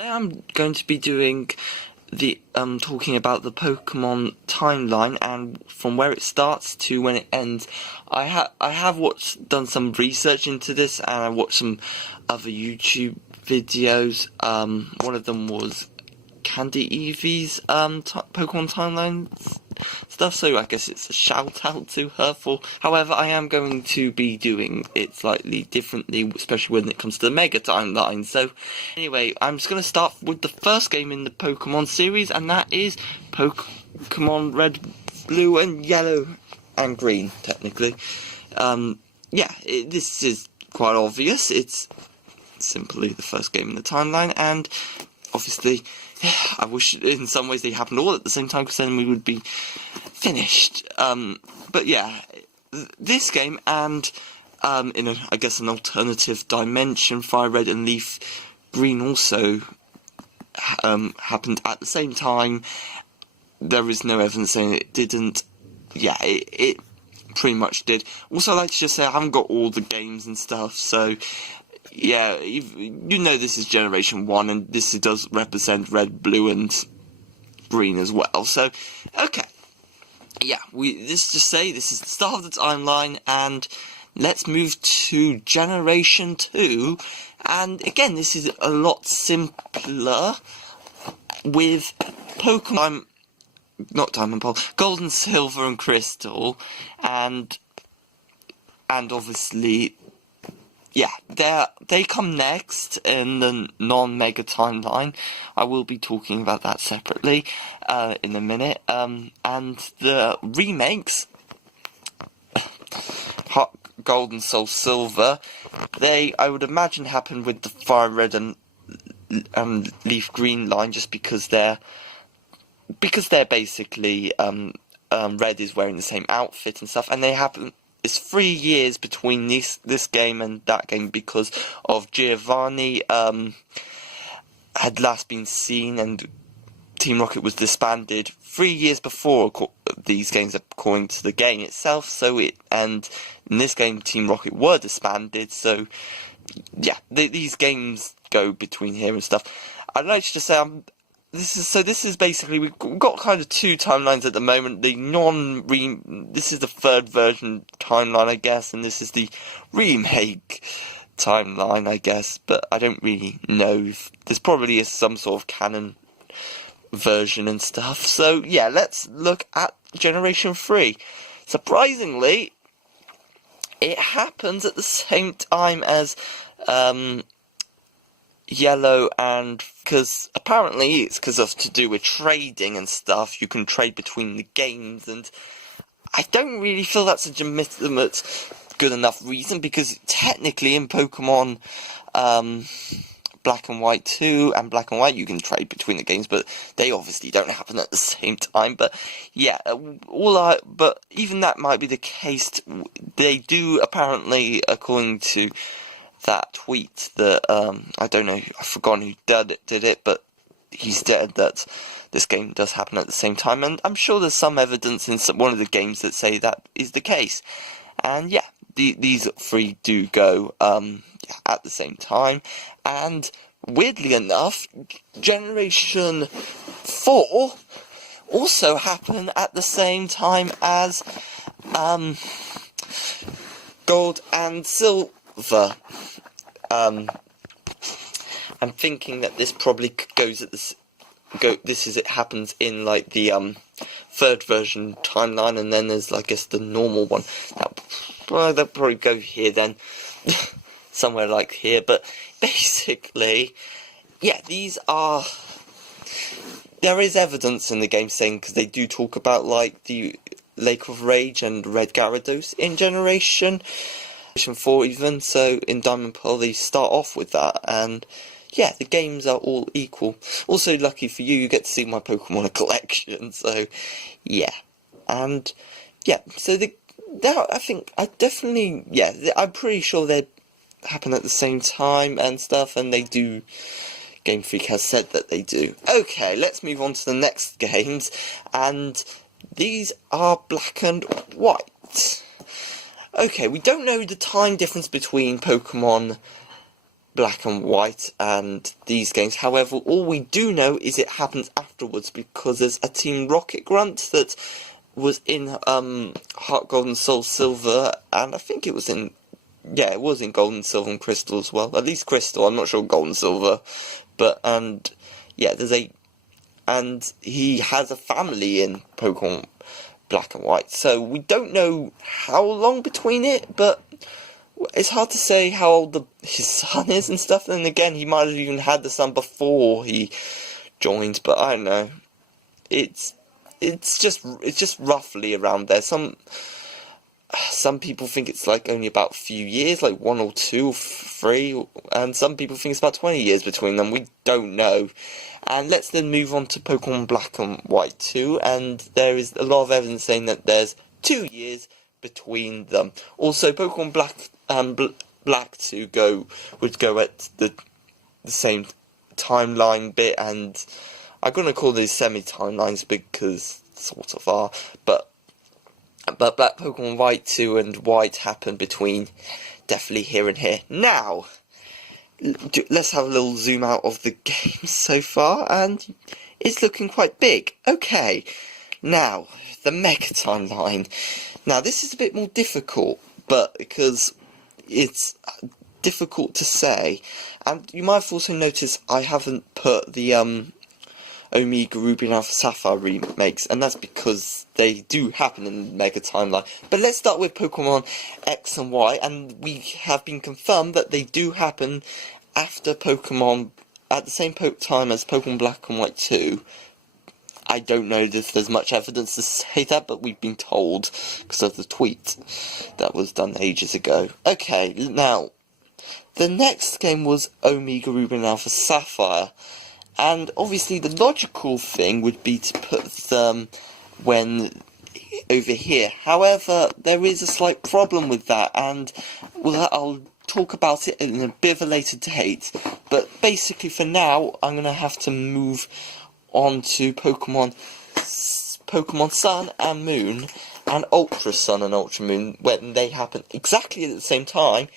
Today I'm going to be doing the talking about the Pokemon timeline and from where it starts to when it ends. I have done some research into this, and I watched some other YouTube videos. One of them was Candy Eevee's Pokemon timeline stuff, so I guess it's a shout out to her for. However, I am going to be doing it slightly differently, especially when it comes to the Mega timeline. So anyway, I'm just going to start with the first game in the Pokemon series, and that is Pokemon Red, Blue and Yellow and Green, technically. This is quite obvious. It's simply the first game in the timeline, and obviously I wish in some ways they happened all at the same time, because then we would be finished. But yeah, this game and in I guess an alternative dimension, Fire Red and Leaf Green also happened at the same time. There is no evidence saying it didn't. Yeah, it pretty much did. Also, I'd like to just say I haven't got all the games and stuff, so yeah, you know this is Generation 1, and this does represent Red, Blue, and Green as well. So, okay. Yeah, this is the start of the timeline, and let's move to Generation 2. And again, this is a lot simpler with Pokemon, not Diamond Pearl, Gold and Silver and Crystal, and obviously, yeah, they come next in the non-Mega timeline. I will be talking about that separately in a minute. And the remakes, Gold and Soul Silver, I would imagine happened with the Fire Red and Leaf Green line, just because they're basically Red is wearing the same outfit and stuff, and they happen. It's 3 years between this game and that game because of Giovanni had last been seen and Team Rocket was disbanded 3 years before these games, according to the game itself. And in this game, Team Rocket were disbanded. So yeah, these games go between here and stuff. I'd like to just say this is basically, we've got kind of two timelines at the moment. This is the third version timeline, I guess, and this is the remake timeline, I guess, but I don't really know. There's probably some sort of canon version and stuff. So yeah, let's look at Generation 3. Surprisingly, it happens at the same time as Yellow, and because apparently it's to do with trading and stuff. You can trade between the games, and I don't really feel that's a legitimate good enough reason, because technically in Pokemon Black and White 2 and Black and White you can trade between the games, but they obviously don't happen at the same time. But yeah, but even that might be the case. They do apparently, according to that tweet that I don't know, I've forgotten who did it, but he said that this game does happen at the same time, and I'm sure there's some evidence in one of the games that say that is the case. And yeah, these three do go at the same time, and weirdly enough, Generation 4 also happen at the same time as Gold and Silver. I'm thinking that this probably goes at it happens in like the third version timeline, and then there's, I guess, the normal one. They'll probably go here then, somewhere like here. But basically, yeah, there is evidence in the game saying, because they do talk about like the Lake of Rage and Red Gyarados in Generation 4 even, so in Diamond Pearl they start off with that, and yeah, the games are all equal. Also, lucky for you, you get to see my Pokemon collection, so yeah. And yeah, so I'm pretty sure they happen at the same time and stuff, and they do. Game Freak has said that they do. Okay, let's move on to the next games, and these are Black and White. Okay, we don't know the time difference between Pokemon Black and White and these games. However, all we do know is it happens afterwards, because there's a Team Rocket Grunt that was in Heart Gold and Soul Silver, and I think it was in, yeah, it was in Gold and Silver and Crystal as well. At least Crystal, I'm not sure Gold and Silver. But, and, yeah, and he has a family in Pokemon Black and White. So we don't know how long between it, but it's hard to say how old his son is and stuff. And again, he might have even had the son before he joined, but I don't know. It's just roughly around there. Some people think it's like only about a few years, like 1 or 2 or 3, and some people think it's about 20 years between them. We don't know. And let's then move on to Pokemon Black and White 2, and there is a lot of evidence saying that there's 2 years between them. Also, Pokemon Black 2 would go at the same timeline bit, and I'm gonna call these semi-timelines because sort of are, but Black Pokemon White 2 and White happen between definitely here and here. Now, let's have a little zoom out of the game so far, and it's looking quite big. Okay, now, the Mega Timeline. Now, this is a bit more difficult, but because it's difficult to say, and you might have also noticed I haven't put the Omega Ruby and Alpha Sapphire remakes, and that's because they do happen in the Mega Timeline. But let's start with Pokemon X and Y, and we have been confirmed that they do happen after Pokemon, at the same time as Pokemon Black and White 2. I don't know if there's much evidence to say that, but we've been told because of the tweet that was done ages ago. Okay, now, the next game was Omega Ruby and Alpha Sapphire. And obviously the logical thing would be to put them over here. However, there is a slight problem with that, and I'll talk about it in a bit of a later date. But basically for now, I'm going to have to move on to Pokemon Sun and Moon and Ultra Sun and Ultra Moon when they happen exactly at the same time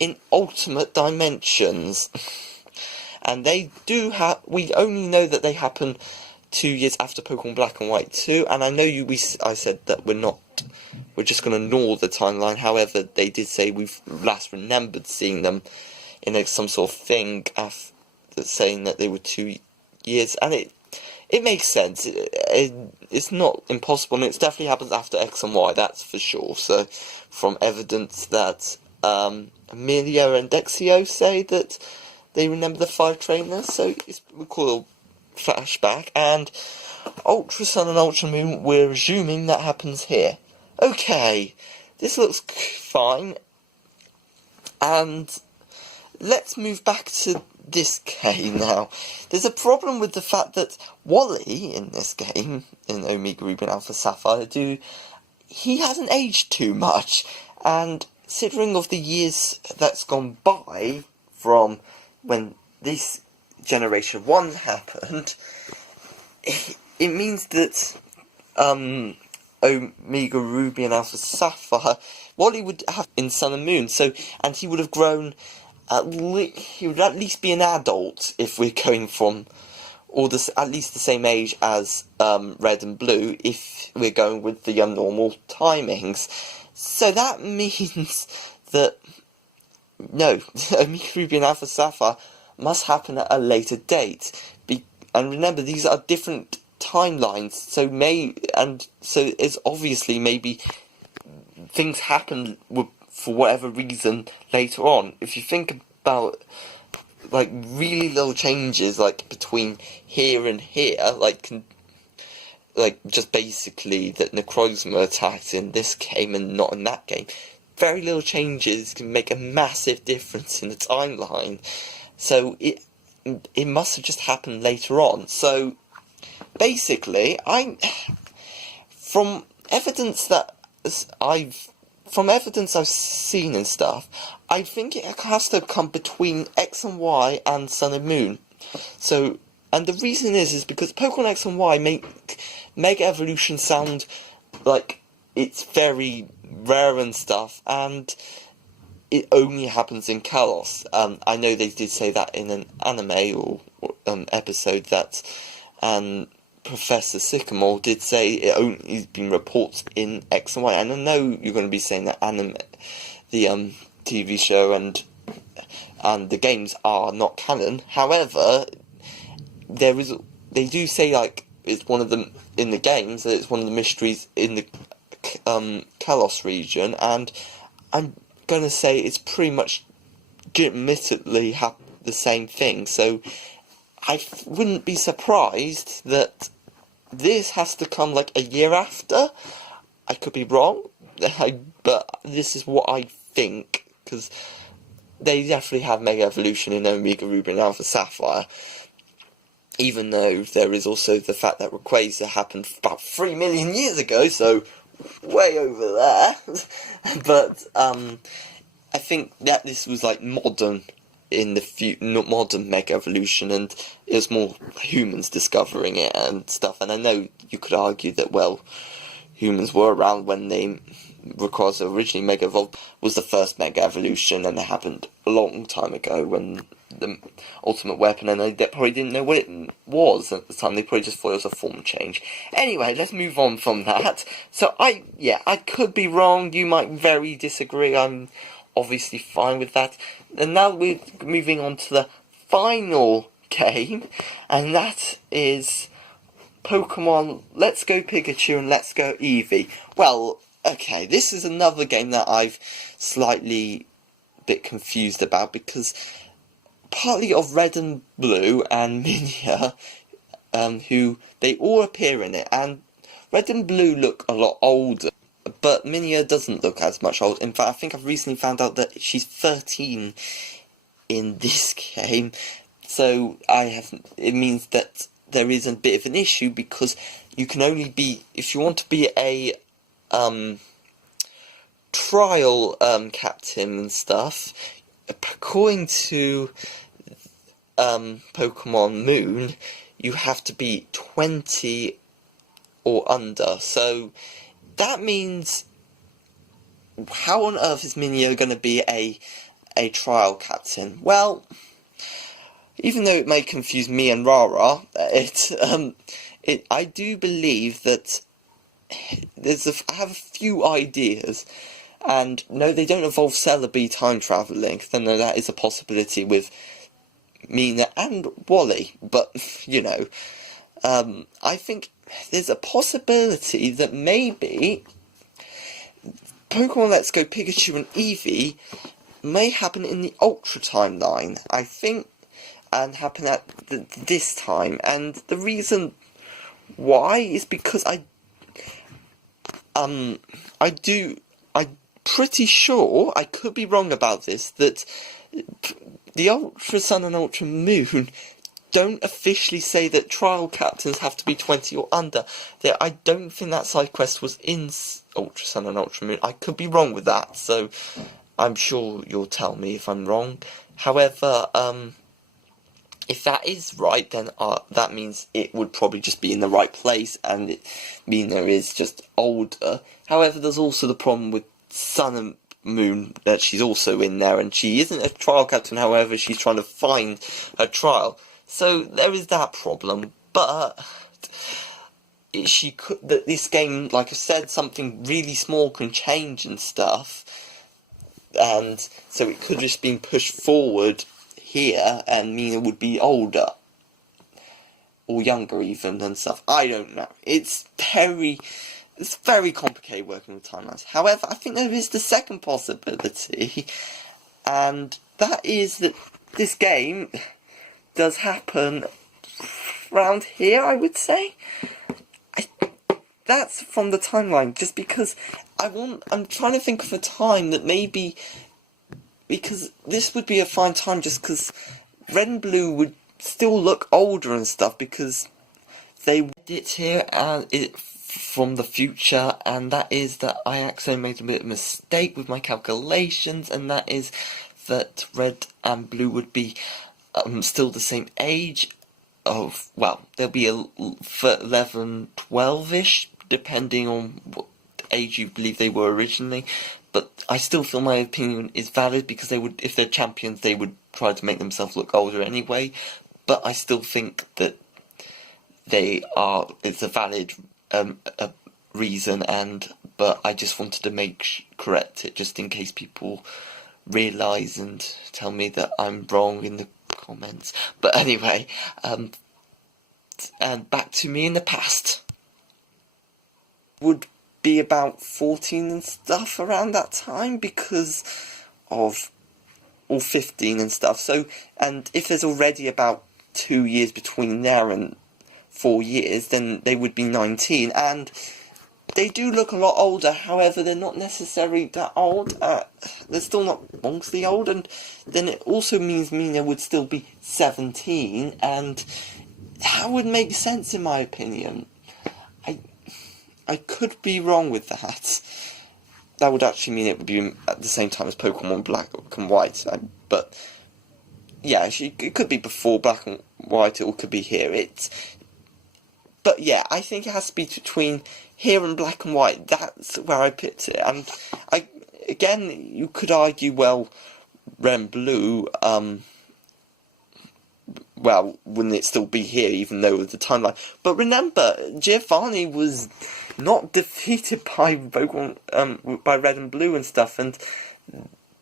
in alternate dimensions. And they do we only know that they happen 2 years after Pokemon Black and White 2, and I know I said that we're just going to ignore the timeline. However, they did say we've last remembered seeing them in some sort of thing after saying that they were 2 years, and it makes sense. It's not impossible, and it definitely happens after X and Y, that's for sure. So, from evidence that Amelia and Dexio say that they remember the 5 trainers, so we call a flashback, and Ultra Sun and Ultra Moon, we're assuming that happens here. Okay, this looks fine, and let's move back to this game now. There's a problem with the fact that Wally, in this game, in Omega Ruby and Alpha Sapphire, he hasn't aged too much, and considering of the years that's gone by from when this Generation 1 happened, it means that Omega Ruby and Alpha Sapphire, Wally would have in Sun and Moon, and he would have grown, he would at least be an adult if we're going from, at least the same age as Red and Blue, if we're going with the normal timings. So that means that no, Omega Ruby and Alpha Sapphire must happen at a later date. And remember, these are different timelines, so it's obviously maybe things happen for whatever reason later on. If you think about like really little changes, like between here and here, like just basically that Necrozma attacked in this game and not in that game. Very little changes can make a massive difference in the timeline. So it must have just happened later on. So basically, from evidence I've seen and stuff, I think it has to come between X and Y and Sun and Moon. So, and the reason is because Pokemon X and Y make Mega Evolution sound like it's very rare and stuff, and it only happens in Kalos. I know they did say that in an anime or episode that Professor Sycamore did say it only has been reports in X and Y. And I know you're going to be saying that the TV show and the games are not canon. However, they do say, like, it's one of them in the games, that it's one of the mysteries in the Kalos region, and I'm going to say it's pretty much legitimately the same thing. So I wouldn't be surprised that this has to come like a year after. I could be wrong, but this is what I think, because they definitely have Mega Evolution in Omega Ruby and Alpha Sapphire, even though there is also the fact that Rayquaza happened about 3 million years ago, so way over there. But I think that this was like modern in the modern Mega Evolution, and it was more humans discovering it and stuff. And I know you could argue that, well, humans were around when Rayquaza originally Mega Evolved was the first Mega Evolution, and it happened a long time ago when the ultimate weapon, and they probably didn't know what it was at the time. They probably just thought it was a form change. Anyway, let's move on from that. So I could be wrong. You might very disagree. I'm obviously fine with that. And now we're moving on to the final game, and that is Pokemon Let's Go Pikachu and Let's Go Eevee. Well, okay, this is another game that I've slightly bit confused about, because partly of Red and Blue and Minia, who they all appear in it, and Red and Blue look a lot older, but Minia doesn't look as much older. In fact, I think I've recently found out that she's 13 in this game, so it means that there is a bit of an issue, because you can only be, if you want to be a trial captain and stuff, according to Pokemon Moon, you have to be 20 or under. So that means, how on earth is Minia going to be a trial captain? Well, even though it may confuse me and Rara, I do believe that I have a few ideas. And no, they don't involve Celebi time travelling, then that is a possibility with Mina and Wally, but, you know, I think there's a possibility that maybe Pokemon Let's Go Pikachu and Eevee may happen in the Ultra timeline, I think, and happen at this time, and the reason why is because I'm pretty sure, I could be wrong about this, that the Ultra Sun and Ultra Moon don't officially say that trial captains have to be 20 or under. I don't think that side quest was in Ultra Sun and Ultra Moon. I could be wrong with that, so I'm sure you'll tell me if I'm wrong. However, if that is right, then that means it would probably just be in the right place, and it mean there is just older. However, there's also the problem with Sun and Moon, that she's also in there, and she isn't a trial captain, however, she's trying to find her trial. So there is that problem, but this game, like I said, something really small can change and stuff, and so it could just been pushed forward here, and Mina would be older, or younger even, and stuff. I don't know. It's very complicated working with timelines. However, I think there is the second possibility, and that is that this game does happen around here, I would say. That's from the timeline, just because I'm trying to think of a time that maybe, because this would be a fine time just because Red and Blue would still look older and stuff, because they did it here and from the future, and that is that I actually made a bit of a mistake with my calculations, and that is that Red and Blue would be still the same age of, well, they'll be 11, 12-ish, depending on what age you believe they were originally, but I still feel my opinion is valid, because if they're champions, they would try to make themselves look older anyway. But I still think that it's a valid a reason, but I just wanted to correct it, just in case people realise and tell me that I'm wrong in the comments. But anyway, and back to me in the past. Would be about 14 and stuff around that time, because of, or 15 and stuff. So, and if there's already about 2 years between there and 4 years, then they would be 19, and they do look a lot older. However, they're not necessarily that old. They're still not monstrous old, and then it also means they would still be 17, and that would make sense in my opinion. I could be wrong with that. That would actually mean it would be at the same time as Pokemon Black and White. But yeah, it could be before Black and White, or it could be here. But yeah, I think it has to be between here and Black and White. That's where I picked it. And again, you could argue, well, Red and Blue, well, wouldn't it still be here, even though of the timeline? But remember, Giovanni was not defeated by Pokemon, by Red and Blue and stuff, and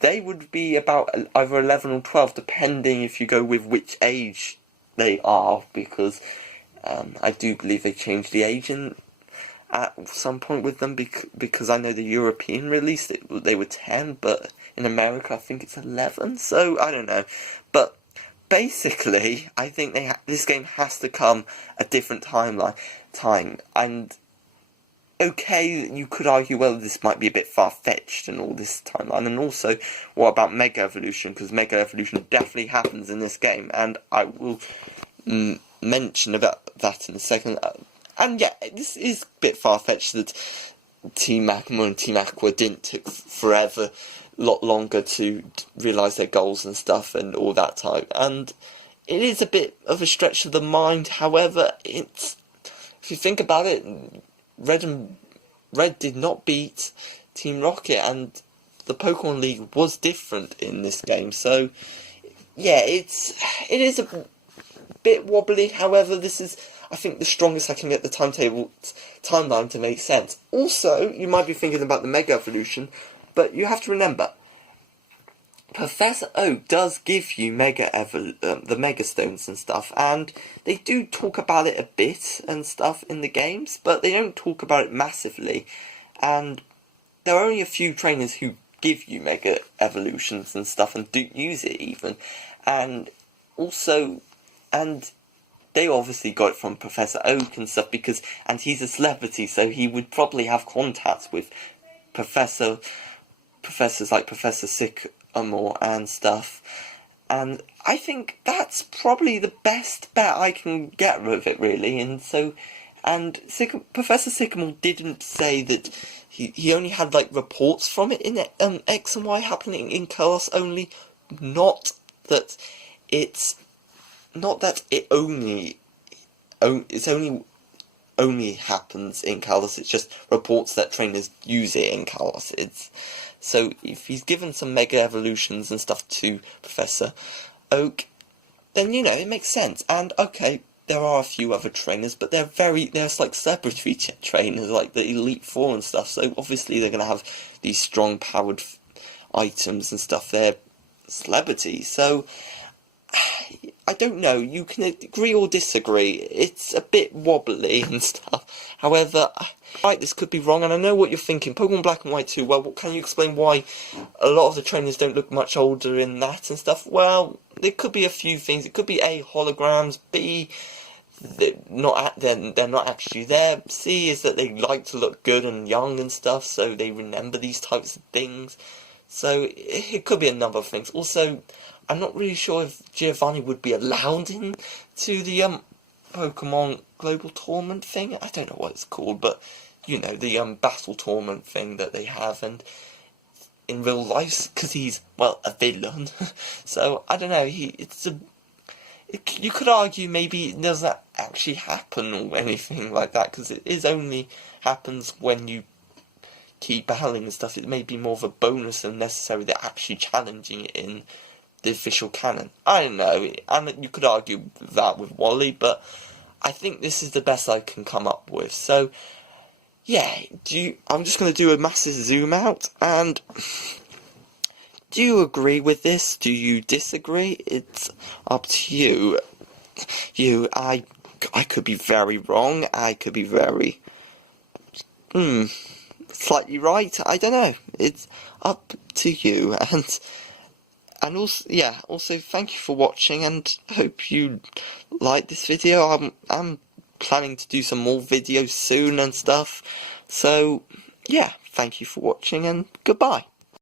they would be about either 11 or 12, depending if you go with which age they are, because I do believe they changed the age at some point with them, because I know the European release, they were 10, but in America I think it's 11, so I don't know. But basically, I think this game has to come a different time, and okay, you could argue, well, this might be a bit far-fetched and all this timeline, and also, what about Mega Evolution, because Mega Evolution definitely happens in this game, and I will mention about that in a second. And yeah, this is a bit far-fetched that Team Magma and Team Aqua didn't take forever, lot longer to realise their goals and stuff and all that type, and it is a bit of a stretch of the mind. However, if you think about it, Red did not beat Team Rocket, and the Pokemon League was different in this game, so yeah, it is a bit wobbly. However, this is, I think, the strongest I can get the timeline to make sense. Also, you might be thinking about the Mega Evolution, but you have to remember, Professor Oak does give you the Mega Stones and stuff, and they do talk about it a bit and stuff in the games, but they don't talk about it massively, and there are only a few trainers who give you Mega Evolutions and stuff, and do use it even, and they obviously got it from Professor Oak and stuff, and he's a celebrity, so he would probably have contacts with professors like Professor Sycamore and stuff, and I think that's probably the best bet I can get with it, really. And Professor Sycamore didn't say that he only had like reports from it in X and Y happening in Chaos only, not that it only happens in Kalos. It's just reports that trainers use it in Kalos. So if he's given some Mega Evolutions and stuff to Professor Oak, then, you know, it makes sense. And okay, there are a few other trainers, but they're like celebrity trainers, like the Elite Four and stuff, so obviously they're going to have these strong powered items and stuff. They're celebrities, so I don't know, you can agree or disagree. It's a bit wobbly and stuff. However, this could be wrong, and I know what you're thinking. Pokemon Black and White 2, well, can you explain why a lot of the trainers don't look much older in that and stuff? Well, there could be a few things. It could be A, holograms, B, they're not actually there, C is that they like to look good and young and stuff, so they remember these types of things. So it could be a number of things. Also, I'm not really sure if Giovanni would be allowed in to the Pokemon Global Tournament thing. I don't know what it's called, but you know, the battle tournament thing that they have, and in real life, because he's, well, a villain. So I don't know. You could argue maybe it doesn't actually happen or anything like that, because it only happens when you keep battling and stuff, it may be more of a bonus than necessarily they're actually challenging it in the official canon. I don't know, and you could argue that with Wally, but I think this is the best I can come up with. So, yeah, I'm just going to do a massive zoom out, and do you agree with this? Do you disagree? It's up to you. I could be very wrong, I could be very, slightly right, I don't know. It's up to you, and also thank you for watching, and hope you like this video. I'm planning to do some more videos soon and stuff, so yeah, thank you for watching, and goodbye.